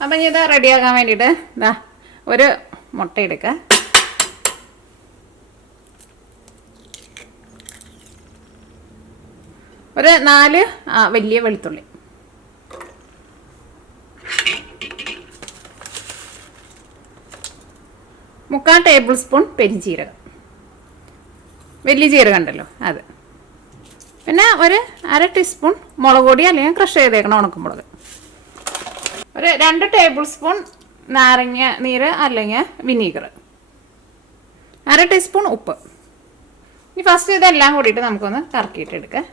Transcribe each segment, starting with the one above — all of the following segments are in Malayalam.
അപ്പം ഇനി ഇത് റെഡിയാക്കാൻ വേണ്ടിയിട്ട് ഇതാ ഒരു മുട്ട എടുക്കുക. ഒരു 4 വലിയ വെളുത്തുള്ളി, മുക്കാൽ ടേബിൾ സ്പൂൺ പെരിഞ്ജീരകം, വലിയ ജീരകം ഉണ്ടല്ലോ അത്, പിന്നെ ഒരു 1/2 ടീസ്പൂൺ മുളക് പൊടി അല്ലെങ്കിൽ ക്രഷ് ചെയ്തേക്കണം ഉണക്കമുളക്, ഒരു 2 ടേബിൾ സ്പൂൺ നാരങ്ങ നീര് അല്ലെങ്കിൽ വിനീഗർ, 1/2 ടീസ്പൂൺ ഉപ്പ്. ഇനി ഫസ്റ്റ് ഇതെല്ലാം കൂടിയിട്ട് നമുക്കൊന്ന് കറക്കിയിട്ട് എടുക്കാം.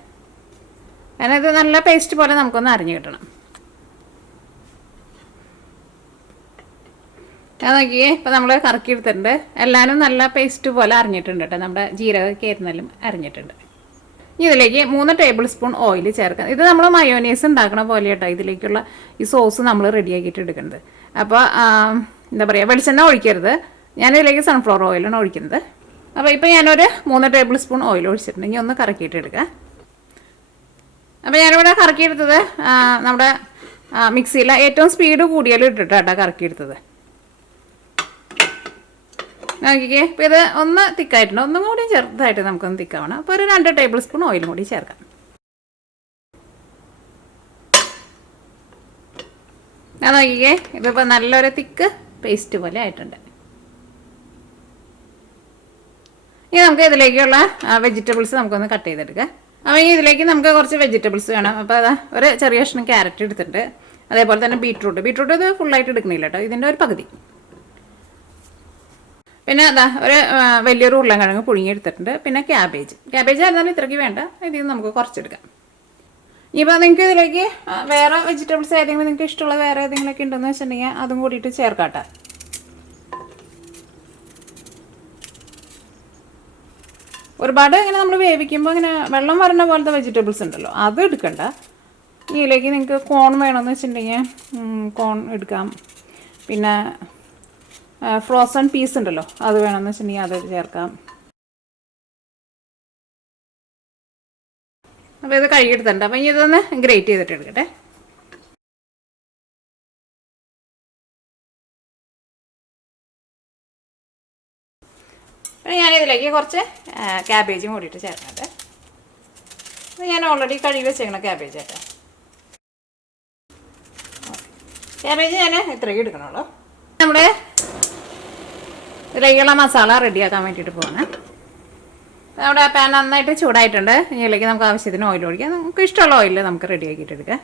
കാരണം ഇത് നല്ല പേസ്റ്റ് പോലെ നമുക്കൊന്ന് അരിഞ്ഞ് കിട്ടണം. ഞാൻ നോക്കിയേ, ഇപ്പം നമ്മൾ കറക്കി എടുത്തിട്ടുണ്ട്. എല്ലാവരും നല്ല പേസ്റ്റ് പോലെ അരിഞ്ഞിട്ടുണ്ട് കേട്ടോ. നമ്മുടെ ജീരകമൊക്കെ ആയിരുന്നാലും അരിഞ്ഞിട്ടുണ്ട്. ഇനി ഇതിലേക്ക് 3 ടേബിൾ സ്പൂൺ ഓയിൽ ചേർക്കാം. ഇത് നമ്മൾ മയോനൈസ് ഉണ്ടാക്കണ പോലെ കേട്ടോ ഇതിലേക്കുള്ള ഈ സോസ് നമ്മൾ റെഡിയാക്കിയിട്ട് എടുക്കുന്നത്. അപ്പോൾ എന്താ പറയുക, വെളിച്ചെണ്ണ ഒഴിക്കരുത്. ഞാനിതിലേക്ക് സൺഫ്ലവർ ഓയിലാണ് ഒഴിക്കുന്നത്. അപ്പോൾ ഇപ്പോൾ ഞാനൊരു 3 ടേബിൾ സ്പൂൺ ഓയിൽ ഒഴിച്ചിട്ടുണ്ട്. ഇനി ഒന്ന് കറക്കിയിട്ട് എടുക്കുക. അപ്പോൾ ഞാനിവിടെ കറക്കിയെടുത്തത് നമ്മുടെ മിക്സിയിൽ ഏറ്റവും സ്പീഡ് കൂടിയാലും ഇട്ടിട്ടാണ് കറക്കിയെടുത്തത്. നോക്കിക്കേ, അപ്പോൾ ഇത് ഒന്ന് തിക്കായിട്ടുണ്ട്. ഒന്നും കൂടി ചെറുതായിട്ട് നമുക്കൊന്ന് തിക്കാവണം. അപ്പോൾ ഒരു 2 ടേബിൾ സ്പൂൺ ഓയിലും കൂടി ചേർക്കാം. ഞാൻ നോക്കിക്കേ, ഇതിപ്പോൾ നല്ലൊരു തിക്ക് പേസ്റ്റ് പോലെ ആയിട്ടുണ്ട്. ഇനി നമുക്ക് ഇതിലേക്കുള്ള വെജിറ്റബിൾസ് നമുക്കൊന്ന് കട്ട് ചെയ്തെടുക്കാം. അപ്പോൾ ഇനി ഇതിലേക്ക് നമുക്ക് കുറച്ച് വെജിറ്റബിൾസ് വേണം. അപ്പോൾ അതാ ഒരു ചെറിയ കഷ്ണം ക്യാരറ്റ് എടുത്തിട്ടുണ്ട്. അതേപോലെ തന്നെ ബീട്രൂട്ട് ഇത് ഫുള്ളായിട്ട് എടുക്കണില്ല കേട്ടോ, ഇതിൻ്റെ ഒരു പകുതി. പിന്നെ അതാ ഒരു വലിയൊരു ഉരുളൻകിഴങ്ങ് പുഴുങ്ങിയെടുത്തിട്ടുണ്ട്. പിന്നെ ക്യാബേജ് ആയിരുന്നാലും ഇത്രയ്ക്ക് വേണ്ട, ഇതിൽ നമുക്ക് കുറച്ചെടുക്കാം. ഇനിയിപ്പോൾ നിങ്ങൾക്ക് ഇതിലേക്ക് വേറെ വെജിറ്റബിൾസ് ഏതെങ്കിലും നിങ്ങൾക്ക് ഇഷ്ടമുള്ള വേറെ ഏതെങ്കിലുമൊക്കെ ഉണ്ടെന്ന് വെച്ചിട്ടുണ്ടെങ്കിൽ അതും കൂടിയിട്ട് ചേർക്കാട്ടെ. ഒരുപാട് ഇങ്ങനെ നമ്മൾ വേവിക്കുമ്പോൾ ഇങ്ങനെ വെള്ളം വരണ പോലത്തെ വെജിറ്റബിൾസ് ഉണ്ടല്ലോ, അത് എടുക്കണ്ട. ഇതിലേക്ക് നിങ്ങൾക്ക് കോൺ വേണമെന്ന് വെച്ചിട്ടുണ്ടെങ്കിൽ കോൺ എടുക്കാം. പിന്നെ ഫ്രോസൺ പീസ് ഉണ്ടല്ലോ, അത് വേണമെന്ന് വെച്ചിട്ടുണ്ടെങ്കിൽ അത് ചേർക്കാം. അപ്പോൾ ഇത് കഴുകിയെടുത്തിട്ടുണ്ട്. അപ്പോൾ ഇനി ഇതൊന്ന് ഗ്രേറ്റ് ചെയ്തിട്ട് എടുക്കട്ടെ. പിന്നെ ഞാനിതിലേക്ക് കുറച്ച് ക്യാബേജും കൂടിയിട്ട് ചേർക്കട്ടെ. ഇത് ഞാൻ ഓൾറെഡി കഴുകി വെച്ചേക്കണം ക്യാബേജ് ആയിട്ട്. ക്യാബേജ് ഞാൻ ഇത്രയ്ക്ക് എടുക്കണുള്ളൂ. നമ്മുടെ ഇതിലേക്കുള്ള മസാല റെഡിയാക്കാൻ വേണ്ടിയിട്ട് പോകണം. നമ്മുടെ പാൻ നന്നായിട്ട് ചൂടായിട്ടുണ്ട്. ഇതിലേക്ക് നമുക്ക് ആവശ്യത്തിന് ഓയിൽ ഒഴിക്കാം. നമുക്ക് ഇഷ്ടമുള്ള ഓയിൽ നമുക്ക് റെഡിയാക്കിയിട്ട് എടുക്കാം.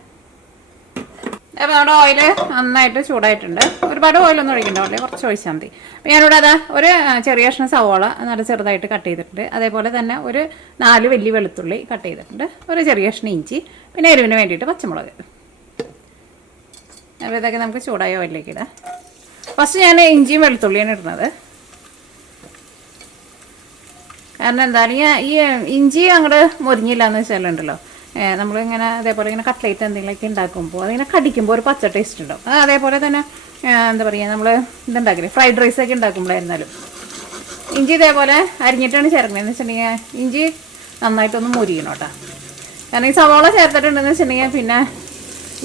അപ്പോൾ നമ്മുടെ ഓയിൽ നന്നായിട്ട് ചൂടായിട്ടുണ്ട്. ഒരുപാട് ഓയിലൊന്നും ഒഴിക്കണ്ട, കുറച്ച് ഒഴിച്ചാൽ മതി. അപ്പോൾ ഞാനിവിടെ അതാ ഒരു ചെറിയ കഷ്ണം സവോള നല്ല ചെറുതായിട്ട് കട്ട് ചെയ്തിട്ടുണ്ട്. അതേപോലെ തന്നെ ഒരു 4 വലിയ വെളുത്തുള്ളി കട്ട് ചെയ്തിട്ടുണ്ട്. ഒരു ചെറിയ കഷ്ണം ഇഞ്ചി, പിന്നെ എരിവിന് വേണ്ടിയിട്ട് പച്ചമുളക്. അപ്പോൾ ഇതൊക്കെ നമുക്ക് ചൂടായ ഓയിലേക്ക് ഇടാം. ഫസ്റ്റ് ഞാൻ ഇഞ്ചിയും വെളുത്തുള്ളിയാണ് ഇടുന്നത്. കാരണം എന്തായാലും ഈ ഇഞ്ചി അങ്ങോട്ട് മുരിഞ്ഞില്ല എന്ന് വെച്ചാലുണ്ടല്ലോ, നമ്മളിങ്ങനെ അതേപോലെ ഇങ്ങനെ കട്ട്ലേറ്റ് എന്തെങ്കിലുമൊക്കെ ഉണ്ടാക്കുമ്പോൾ അതിങ്ങനെ കടിക്കുമ്പോൾ ഒരു പച്ച ടേസ്റ്റ് ഉണ്ടാവും. അതേപോലെ തന്നെ എന്താ പറയുക, നമ്മൾ ഇതുണ്ടാക്കില്ലേ ഫ്രൈഡ് റൈസൊക്കെ ഉണ്ടാക്കുമ്പോഴായിരുന്നാലും ഇഞ്ചി ഇതേപോലെ അരിഞ്ഞിട്ടാണ് ചേർക്കുന്നത്. വെച്ചിട്ടുണ്ടെങ്കിൽ ഇഞ്ചി നന്നായിട്ടൊന്ന് മുരിയണം കേട്ടോ. കാരണം ഈ സവാള ചേർത്തിട്ടുണ്ടെന്ന് വെച്ചിട്ടുണ്ടെങ്കിൽ പിന്നെ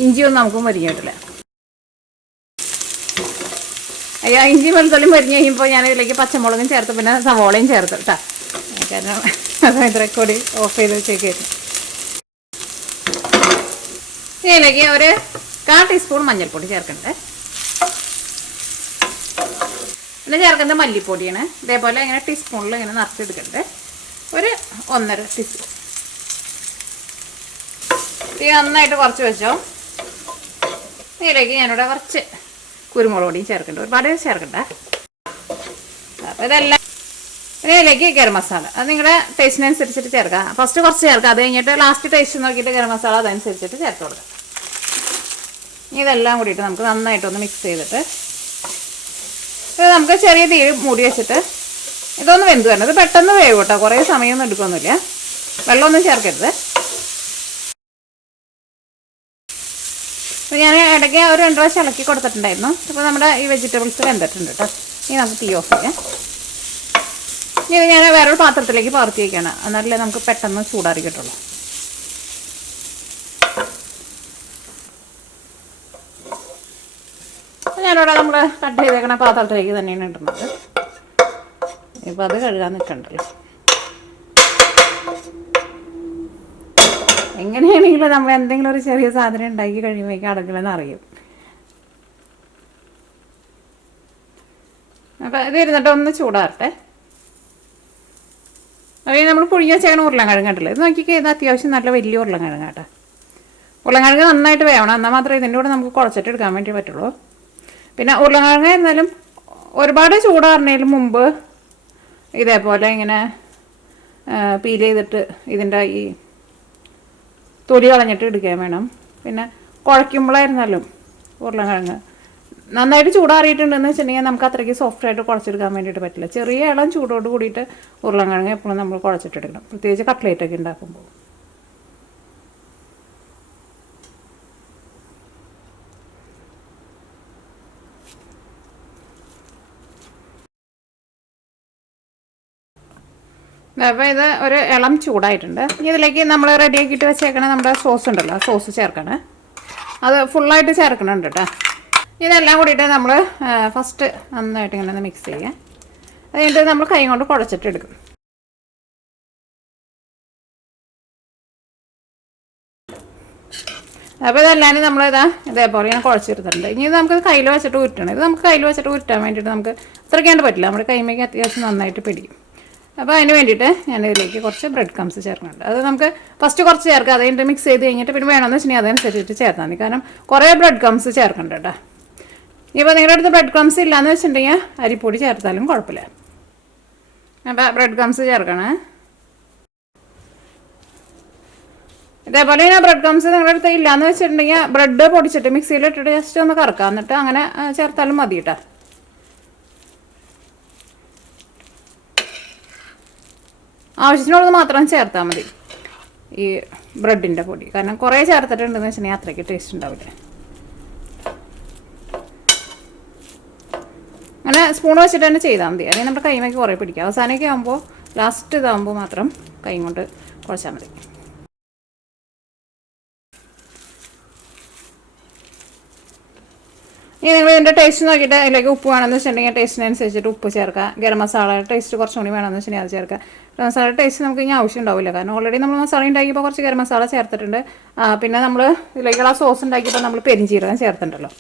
ഇഞ്ചിയൊന്നും നമുക്ക് മുരിഞ്ഞ് കിട്ടില്ല. അയ്യോ, ഇഞ്ചി വെളുത്തുള്ളി മുരിഞ്ഞ് കഴിയുമ്പോൾ ഞാൻ ഇതിലേക്ക് പച്ചമുളകും ചേർത്ത് പിന്നെ സവാളയും ചേർത്ത് കേട്ടോ. കാരണം അതായത് റെക്കോർഡ് ഓഫ് ചെയ്ത് വെച്ചേക്കായിരുന്നു. ഇതിലേക്ക് ഒരു 1/4 ടീസ്പൂൺ മഞ്ഞൾപ്പൊടി ചേർക്കണ്ടേ. പിന്നെ ചേർക്കുന്നത് മല്ലിപ്പൊടിയാണ്. ഇതേപോലെ ഇങ്ങനെ ടീസ്പൂണിൽ ഇങ്ങനെ നിറച്ചെടുക്കണ്ടേ. ഒരു 1.5 ടീസ്പൂൺ. ഇത് നന്നായിട്ട് കുറച്ച് വെച്ചോ. ഇതിലേക്ക് ഞാനിവിടെ കുറച്ച് കുരുമുളക് പൊടിയും ചേർക്കണ്ട, ഒരുപാട് ചേർക്കണ്ട. അപ്പോൾ ഇതെല്ലാം ഇതിലേക്ക് ഗരം മസാല അത് നിങ്ങളുടെ ടേസ്റ്റിനനുസരിച്ചിട്ട് ചേർക്കുക. ഫസ്റ്റ് കുറച്ച് ചേർക്കുക, അത് കഴിഞ്ഞിട്ട് ലാസ്റ്റ് ടേസ്റ്റ് നോക്കിയിട്ട് ഗരം മസാല അതനുസരിച്ചിട്ട് ചേർത്ത് കൊടുക്കുക. ഇതെല്ലാം കൂടിയിട്ട് നമുക്ക് നന്നായിട്ടൊന്ന് മിക്സ് ചെയ്തിട്ട് ഇത് നമുക്ക് ചെറിയ തീ മൂടി വെച്ചിട്ട് ഇതൊന്ന് വെന്ത് വരണം. ഇത് പെട്ടെന്ന് വേവും കേട്ടോ, കുറേ സമയമൊന്നും എടുക്കൊന്നുമില്ല. വെള്ളമൊന്നും ചേർക്കരുത്. അപ്പോൾ ഞാൻ ഇടയ്ക്ക് ഒരു 2 പ്രാവശ്യം ഇളക്കി കൊടുത്തിട്ടുണ്ടായിരുന്നു. അപ്പോൾ നമ്മുടെ ഈ വെജിറ്റബിൾസ് വെന്തിട്ടുണ്ട് കേട്ടോ. ഇനി നമുക്ക് തീ ഓഫ് ചെയ്യാം. ഇനി ഞാൻ വേറൊരു പാത്രത്തിലേക്ക് പകർത്തി വയ്ക്കണം, എന്നാലല്ലേ നമുക്ക് പെട്ടെന്ന് ചൂടാറി കിട്ടുള്ളൂ. ഞാനിവിടെ നമ്മൾ കട്ട് ചെയ്തേക്കണ പാത്രത്തിലേക്ക് തന്നെയാണ് ഇടുന്നത്. ഇപ്പം അത് കഴുകാൻ നിൽക്കണ്ടല്ലോ. എങ്ങനെയാണെങ്കിലും നമ്മൾ എന്തെങ്കിലും ഒരു ചെറിയ സാധനം ഉണ്ടാക്കി കഴിയുമ്പോഴേക്കും അടുക്കളെന്ന് അറിയും. അപ്പം ഇത് ഇരുന്നിട്ട് ഒന്ന് ചൂടാറട്ടെ. അപ്പോൾ നമ്മൾ പുഴുങ്ങി വെച്ചേക്കണ ഉരുളൻകിഴങ്ങ് കണ്ടില്ലേ, ഇത് നോക്കിക്കേ, ഇത് അത്യാവശ്യം നല്ല വലിയ ഉരുളൻകിഴങ്ങ് കേട്ടോ. ഉരുളൻകിഴങ്ങ് നന്നായിട്ട് വേവണം, എന്നാൽ മാത്രമേ ഇതിൻ്റെ കൂടെ നമുക്ക് കുഴച്ചിട്ട് എടുക്കാൻ വേണ്ടി പറ്റുള്ളൂ. പിന്നെ ഉരുളൻകിഴങ്ങ് എന്നാലും ഒരുപാട് ചൂടാറുന്നതിന് മുമ്പ് ഇതേപോലെ ഇങ്ങനെ പീൽ ചെയ്തിട്ട് ഇതിൻ്റെ ഈ തൊലി കളഞ്ഞിട്ട് എടുക്കാൻ വേണം. പിന്നെ കുഴയ്ക്കുമ്പോഴായിരുന്നാലും ഉരുളൻകിഴങ്ങ് നന്നായിട്ട് ചൂടാറിയിട്ടുണ്ടെന്ന് വെച്ചിട്ടുണ്ടെങ്കിൽ നമുക്ക് അത്രയ്ക്ക് സോഫ്റ്റായിട്ട് കുഴച്ചെടുക്കാൻ വേണ്ടിയിട്ട് പറ്റില്ല. ചെറിയ ഇളം ചൂടോട് കൂടിയിട്ട് ഉരുളൻകിഴങ്ങ് എപ്പോഴും നമ്മൾ കുഴച്ചിട്ടെടുക്കണം, പ്രത്യേകിച്ച് കട്ട്ലേറ്റൊക്കെ ഉണ്ടാക്കുമ്പോൾ. അപ്പോൾ ഇത് ഒരു ഇളം ചൂടായിട്ടുണ്ട്. ഇനി ഇതിലേക്ക് നമ്മൾ റെഡിയാക്കിയിട്ട് വെച്ചേക്കണ നമ്മുടെ സോസ് ഉണ്ടല്ലോ, ആ സോസ് ചേർക്കണേ. അത് ഫുള്ളായിട്ട് ചേർക്കണുണ്ട് കേട്ടോ. ഇതെല്ലാം കൂടിയിട്ട് നമ്മൾ ഫസ്റ്റ് നന്നായിട്ട് ഇങ്ങനെ ഒന്ന് മിക്സ് ചെയ്യുക. അത് കഴിഞ്ഞിട്ട് നമ്മൾ കൈ കൊണ്ട് കുഴച്ചിട്ട് എടുക്കും. അപ്പോൾ ഇതെല്ലാം നമ്മളിതാ ഇതേപോലെ ഇങ്ങനെ കുഴച്ചെടുത്തിട്ടുണ്ട്. ഇനി ഇത് നമുക്ക് കയ്യിൽ വെച്ചിട്ട് ഉരുട്ടണം. ഇത് നമുക്ക് കയ്യിൽ വെച്ചിട്ട് ഉരുട്ടാൻ വേണ്ടിയിട്ട് നമുക്ക് അത്രയ്ക്കാണ്ട് പറ്റില്ല, നമ്മുടെ കൈമേക്ക് അത്യാവശ്യം നന്നായിട്ട് പിടിക്കും. അപ്പോൾ അതിന് വേണ്ടിയിട്ട് ഞാനിതിലേക്ക് കുറച്ച് ബ്രെഡ് ക്രംസ് ചേർക്കുന്നുണ്ട്. അത് നമുക്ക് ഫസ്റ്റ് കുറച്ച് ചേർക്കുക, അത് കഴിഞ്ഞിട്ട് മിക്സ് ചെയ്ത് കഴിഞ്ഞിട്ട് പിന്നെ വേണമെന്ന് വെച്ചിട്ടുണ്ടെങ്കിൽ അതനുസരിച്ചിട്ട് ചേർത്താൽ മതി. കാരണം കുറേ ബ്രെഡ് ക്രംസ് ചേർക്കുന്നുണ്ട് കേട്ടോ. ഇപ്പോൾ നിങ്ങളുടെ അടുത്ത് ബ്രെഡ് ക്രംസ് ഇല്ലയെന്ന് വെച്ചിട്ടുണ്ടെങ്കിൽ അരിപ്പൊടി ചേർത്താലും കുഴപ്പമില്ല. അപ്പോൾ ബ്രെഡ് ക്രംസ് ചേർക്കണേ. ഇതേപോലെ ഞാൻ ബ്രെഡ് ക്രംസ് നിങ്ങളുടെ അടുത്ത് ഇല്ലയെന്ന് വെച്ചിട്ടുണ്ടെങ്കിൽ ബ്രെഡ് പൊടിച്ചിട്ട് മിക്സിയിലിട്ടിട്ട് ജസ്റ്റ് ഒന്ന് കറക്കാം, എന്നിട്ട് അങ്ങനെ ചേർത്താലും മതി കേട്ടോ. ആവശ്യത്തിനുള്ളത് മാത്രം ചേർത്താൽ മതി ഈ ബ്രെഡിൻ്റെ പൊടി. കാരണം കുറേ ചേർത്തിട്ടുണ്ടെന്ന് വെച്ചിട്ടുണ്ടെങ്കിൽ അത്രയ്ക്ക് ടേസ്റ്റ് ഉണ്ടാവില്ല. അങ്ങനെ സ്പൂൺ വെച്ചിട്ട് തന്നെ ചെയ്താൽ മതി, അല്ലെങ്കിൽ നമ്മുടെ കൈമേക്ക് കുറേ പിടിക്കുക. അവസാനമൊക്കെ ആകുമ്പോൾ ലാസ്റ്റ് ഇതാകുമ്പോൾ മാത്രം കൈ കൊണ്ട് കുഴച്ചാൽ മതി. ഇനി നിങ്ങൾ ഇതിൻ്റെ ടേസ്റ്റ് നോക്കിയിട്ട് അതിലേക്ക് ഉപ്പ് വേണമെന്ന് വെച്ചിട്ടുണ്ടെങ്കിൽ ടേസ്റ്റിനനുസരിച്ചിട്ട് ഉപ്പ് ചേർക്കുക. ഗരം മസാല ടേസ്റ്റ് കുറച്ചും കൂടി വേണമെന്ന് വെച്ചിട്ടുണ്ടെങ്കിൽ അത് ചേർക്കുക. ഗരം മസാല ടേസ്റ്റ് നമുക്ക് ഇനി ആവശ്യം ഉണ്ടാവില്ല, കാരണം ഓൾറെഡി നമ്മൾ മസാല ഉണ്ടാക്കിയപ്പോൾ കുറച്ച് ഗരം മസാല ചേർത്തിട്ടുണ്ട്. പിന്നെ നമ്മൾ ഇതിലേക്കുള്ള സോസ് ഉണ്ടാക്കിയപ്പോൾ നമ്മൾ പെരിഞ്ചീരകം ചേർത്തിട്ടുണ്ടല്ലോ,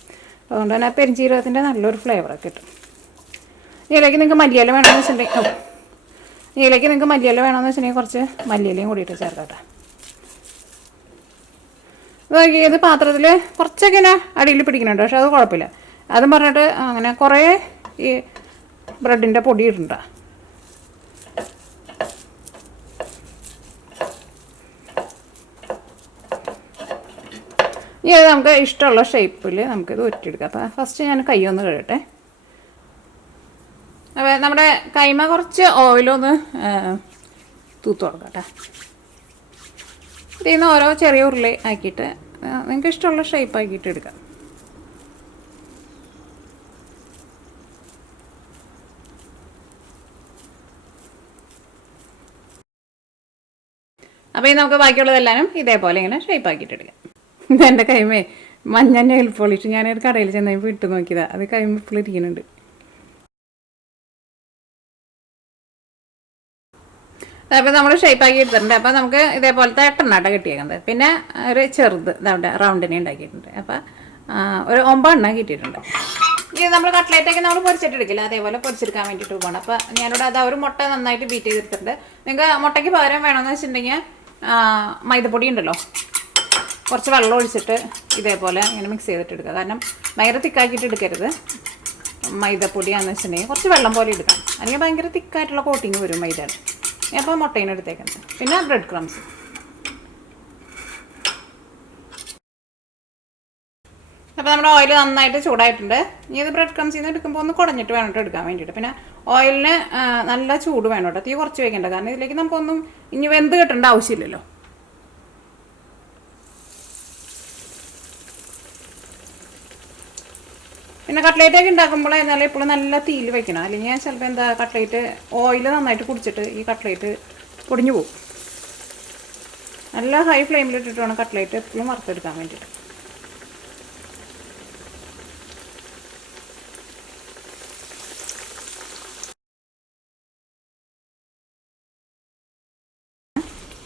അതുകൊണ്ട് തന്നെ പെരിഞ്ചീരകത്തിൻ്റെ നല്ലൊരു ഫ്ലേവറൊക്കെ കിട്ടും. ഇതിലേക്ക് നിങ്ങൾക്ക് മല്ലിയില വേണമെന്ന് വെച്ചിട്ടുണ്ടെങ്കിൽ കുറച്ച് മല്ലിയിലയും കൂടിയിട്ട് ചേർക്കട്ടെ. ഇത് പാത്രത്തിൽ കുറച്ചൊക്കെ ഇങ്ങനെ അടിയിൽ പിടിക്കുന്നുണ്ട്, പക്ഷെ അത് കുഴപ്പമില്ല. അതും പറഞ്ഞിട്ട് അങ്ങനെ കുറേ ഈ ബ്രെഡിൻ്റെ പൊടി ഇടണ്ട. ഇനി അത് നമുക്ക് ഇഷ്ടമുള്ള ഷേപ്പിൽ നമുക്കിത് ഉരുട്ടിയെടുക്കാം. അപ്പോൾ ഫസ്റ്റ് ഞാൻ കൈ ഒന്ന് കഴുകട്ടെ. അപ്പോൾ നമ്മുടെ കൈമ കുറച്ച് ഓയിലൊന്ന് തൂത്ത് കൊടുക്കാം കേട്ടോ. ഇതിൽ നിന്ന് ഓരോ ചെറിയ ഉരുളി ആക്കിയിട്ട് നിങ്ങൾക്ക് ഇഷ്ടമുള്ള ഷേപ്പ് ആക്കിയിട്ട് എടുക്കാം. അപ്പോൾ ഇത് നമുക്ക് ബാക്കിയുള്ളതെല്ലാവരും ഇതേപോലെ ഇങ്ങനെ ഷേപ്പ് ആക്കിയിട്ട് എടുക്കാം. ഇതെൻ്റെ കൈമേ മഞ്ഞ നെയിൽ പോളിഷ് ഞാനൊരു കടയിൽ ചെന്നപ്പോൾ ഇട്ട് നോക്കിയതാണ്, അത് കൈമ ഇപ്പോൾ ഇരിക്കുന്നുണ്ട്. അപ്പോൾ നമ്മൾ ഷേപ്പാക്കി എടുത്തിട്ടുണ്ട്. അപ്പോൾ നമുക്ക് ഇതേപോലത്തെ 8 കിട്ടിയേക്കുന്നത്. പിന്നെ ഒരു ചെറുത് ഇതവിടെ റൗണ്ടിനെ ഉണ്ടാക്കിയിട്ടുണ്ട്. അപ്പോൾ ഒരു 9 കിട്ടിയിട്ടുണ്ട്. ഇത് നമ്മൾ കട്ട്ലേറ്റൊക്കെ നമ്മൾ പൊരിച്ചിട്ടെടുക്കില്ല, അതേപോലെ പൊരിച്ചെടുക്കാൻ വേണ്ടിയിട്ട് പോകണം. അപ്പോൾ ഞാനിവിടെ അത് ഒരു മുട്ട നന്നായിട്ട് ബീറ്റ് ചെയ്തെടുത്തിട്ടുണ്ട്. നിങ്ങൾക്ക് മുട്ടയ്ക്ക് പകരം വേണമെന്ന് വെച്ചിട്ടുണ്ടെങ്കിൽ മൈദപ്പൊടി ഉണ്ടല്ലോ, കുറച്ച് വെള്ളം ഒഴിച്ചിട്ട് ഇതേപോലെ ഇങ്ങനെ മിക്സ് ചെയ്തിട്ട് എടുക്കുക. കാരണം ഭയങ്കര തിക്കാക്കിയിട്ട് എടുക്കരുത്. മൈദപ്പൊടിയാണെന്ന് വെച്ചിട്ടുണ്ടെങ്കിൽ കുറച്ച് വെള്ളം പോലെ എടുക്കാം, അല്ലെങ്കിൽ ഭയങ്കര തിക്കായിട്ടുള്ള കോട്ടിങ് വരും മൈദ. അപ്പോൾ മുട്ടയിന് എടുത്തേക്കുന്നത്. പിന്നെ ബ്രെഡ് ക്രംസ്. അപ്പോൾ നമ്മുടെ ഓയിൽ നന്നായിട്ട് ചൂടായിട്ടുണ്ട്. ഇനി ഇത് ബ്രെഡ് ക്രംസിൽ നിന്ന് എടുക്കുമ്പോൾ ഒന്ന് കുടഞ്ഞിട്ട് വേണം എടുക്കാൻ വേണ്ടിയിട്ട്. പിന്നെ ഓയിലിന് നല്ല ചൂട് വേണം കേട്ടോ, തീ കുറച്ച് വയ്ക്കേണ്ട. കാരണം ഇതിലേക്ക് നമുക്കൊന്നും ഇനി വെന്ത് കിട്ടേണ്ട ആവശ്യമില്ലല്ലോ. പിന്നെ കട്ട്ലേറ്റൊക്കെ ഉണ്ടാക്കുമ്പോൾ എന്നാലും എപ്പോഴും നല്ല തീയിൽ വെക്കണം, അല്ലെങ്കിൽ ചിലപ്പോൾ എന്താ കട്ട്ലേറ്റ് ഓയിൽ നന്നായിട്ട് കുടിച്ചിട്ട് ഈ കട്ട്ലേറ്റ് പൊടിഞ്ഞു പോകും. നല്ല ഹൈ ഫ്ലെയിമിലിട്ടിട്ട് വേണം കട്ട്ലേറ്റ് എപ്പോഴും വറുത്തെടുക്കാൻ വേണ്ടിയിട്ട്.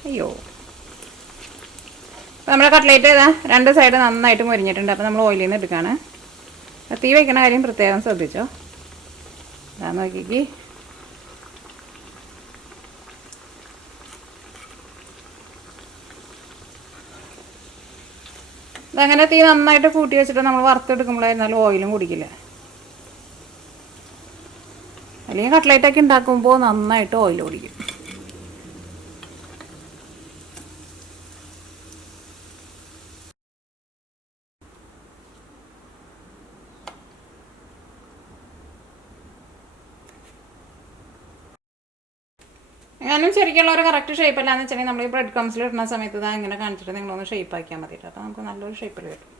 അയ്യോ, അപ്പോൾ നമ്മുടെ കട്ട്ലേറ്റ് ഇതാ 2 സൈഡ് നന്നായിട്ട് മുരിഞ്ഞിട്ടുണ്ട്. അപ്പോൾ നമ്മൾ ഓയിലിൽ നിന്ന് എടുക്കുകയാണ്. തീ വയ്ക്കണ കാര്യം പ്രത്യേകം ശ്രദ്ധിച്ചോ. അതാ നോക്കിക്ക്. ഇതങ്ങനെ തീ നന്നായിട്ട് കൂട്ടി വെച്ചിട്ട് നമ്മൾ വറുത്തെടുക്കുമ്പോഴായിരുന്നാലും ഓയിലും കുടിക്കില്ല. അല്ലെങ്കിൽ കട്ട്ലേറ്റൊക്കെ ഉണ്ടാക്കുമ്പോൾ നന്നായിട്ട് ഓയിൽ കുടിക്കും. ഞാനും ശരിക്കുള്ള ഒരു കറക്റ്റ് ഷേപ്പ് അല്ലാന്ന് വെച്ചിട്ടുണ്ടെങ്കിൽ നമ്മൾ ഈ ബ്രെഡ് ക്രംസിൽ ഇടുന്ന സമയത്ത് ഇതാ ഇങ്ങനെ കാണിച്ചിട്ട് നിങ്ങളൊന്ന് ഷേപ്പ് ആക്കിയാൽ മതി. അപ്പോൾ നമുക്ക് നല്ലൊരു ഷേപ്പിൽ കിട്ടും.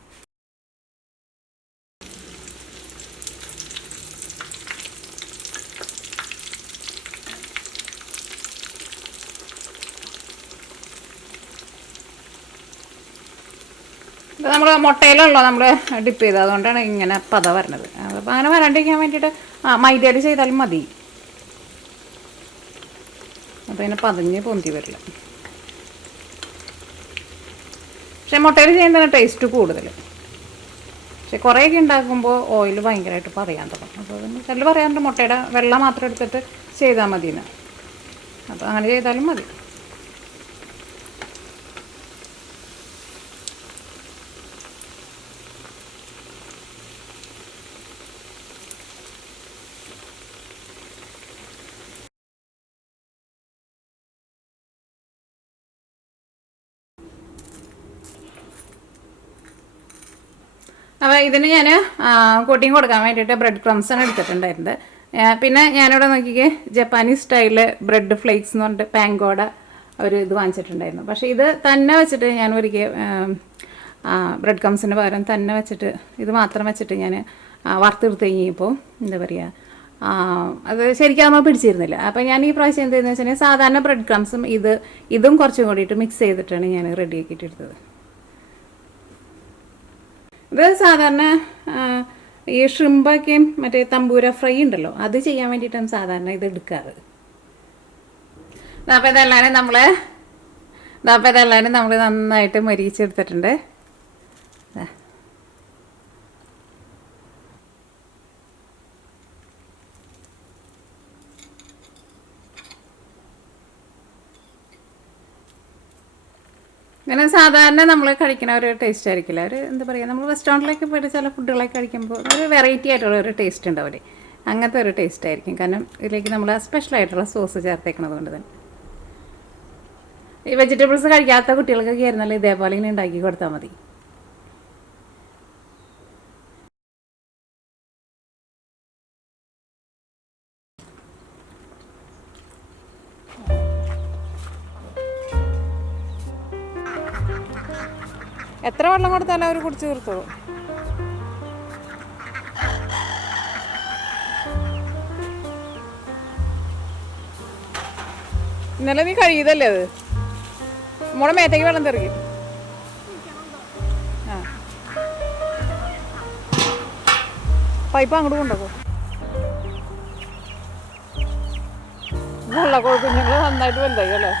ഇത് നമ്മൾ മുട്ടയിലുള്ളോ നമ്മൾ ഡിപ്പ് ചെയ്തത്, അതുകൊണ്ടാണ് ഇങ്ങനെ പത വരുന്നത്. അപ്പോൾ അങ്ങനെ വരാണ്ടിരിക്കാൻ വേണ്ടിയിട്ട് മൈദയിൽ ചെയ്താലും മതി. അപ്പോൾ അതിനെ പതഞ്ഞ് പൊന്തി വരില്ല. പക്ഷെ മുട്ടയിൽ ചെയ്യുന്നതിന് ടേസ്റ്റ് കൂടുതൽ. പക്ഷെ കുറേയൊക്കെ ഉണ്ടാക്കുമ്പോൾ ഓയിൽ ഭയങ്കരമായിട്ട് പറയാൻ തുടങ്ങും. അപ്പോൾ ചില പറയാറുണ്ട് മുട്ടയുടെ വെള്ളം മാത്രം എടുത്തിട്ട് ചെയ്താൽ മതിയെന്ന്. അപ്പോൾ അങ്ങനെ ചെയ്താലും മതി. അപ്പോൾ ഇതിന് ഞാൻ കോട്ടിങ് കൊടുക്കാൻ വേണ്ടിയിട്ട് ബ്രെഡ് ക്രംസാണ് എടുത്തിട്ടുണ്ടായിരുന്നത്. പിന്നെ ഞാനിവിടെ നോക്കിക്കേ ജപ്പാനീസ് സ്റ്റൈല് ബ്രെഡ് ഫ്ലേക്സ് എന്ന് പറഞ്ഞിട്ട് പാങ്കോട ഒരു ഇത് വാങ്ങിച്ചിട്ടുണ്ടായിരുന്നു. പക്ഷേ ഇത് തന്നെ വെച്ചിട്ട് ഞാൻ ഒരിക്കൽ ബ്രെഡ് ക്രംസിന് പകരം തന്നെ വെച്ചിട്ട് ഇത് മാത്രം വെച്ചിട്ട് ഞാൻ വറുത്തെടുത്ത് കഴിഞ്ഞപ്പോൾ എന്താ പറയുക, അത് ശരിക്കും പിടിച്ചിരുന്നില്ല. അപ്പോൾ ഞാൻ ഈ പ്രാവശ്യം എന്താണെന്ന് വെച്ചിട്ടുണ്ടെങ്കിൽ സാധാരണ ബ്രെഡ് ക്രംസും ഇതും കുറച്ചും കൂടിയിട്ട് മിക്സ് ചെയ്തിട്ടാണ് ഞാൻ റെഡിയാക്കിയിട്ട് എടുത്തത്. ഇത് സാധാരണ ഈ ഷ്രിമ്പൊക്കെയും മറ്റേ തമ്പൂര ഫ്രൈ ഉണ്ടല്ലോ, അത് ചെയ്യാൻ വേണ്ടിയിട്ടാണ് സാധാരണ ഇത് എടുക്കാറ്. അപ്പോൾ ഇതെല്ലാവരും നമ്മൾ നന്നായിട്ട് മരിച്ചെടുത്തിട്ടുണ്ട്. ഇങ്ങനെ സാധാരണ നമ്മൾ കഴിക്കുന്ന ഒരു ടേസ്റ്റ് ആയിരിക്കില്ല. ഒരു എന്താ പറയുക, നമ്മൾ റെസ്റ്റോറൻറ്റിലേക്ക് പോയിട്ട് ചില ഫുഡുകളൊക്കെ കഴിക്കുമ്പോൾ ഒരു വെറൈറ്റി ആയിട്ടുള്ള ഒരു ടേസ്റ്റ് ഉണ്ടാവില്ലേ, അങ്ങനത്തെ ഒരു ടേസ്റ്റ് ആയിരിക്കും. കാരണം ഇതിലേക്ക് നമ്മൾ സ്പെഷ്യലായിട്ടുള്ള സോസ് ചേർത്തേക്കുന്നത് കൊണ്ട് തന്നെ. ഈ വെജിറ്റബിൾസ് കഴിക്കാത്ത കുട്ടികൾക്കൊക്കെ ആയിരുന്നല്ലോ ഇതേപോലെ ഇങ്ങനെ ഉണ്ടാക്കി കൊടുത്താൽ മതി. എത്ര വെള്ളം കൊടുത്താലും അവർ കുടിച്ച് തീർത്തോളൂ. ഇന്നലെ നീ കഴിയതല്ലേ അത്, മോളെ മേത്തേക്ക് വെള്ളം തെറിക്കും. പൈപ്പ് അങ്ങോട്ട് കൊണ്ടുപോകും. കുഞ്ഞുങ്ങൾ നന്നായിട്ട് വലുതായി അല്ലേ.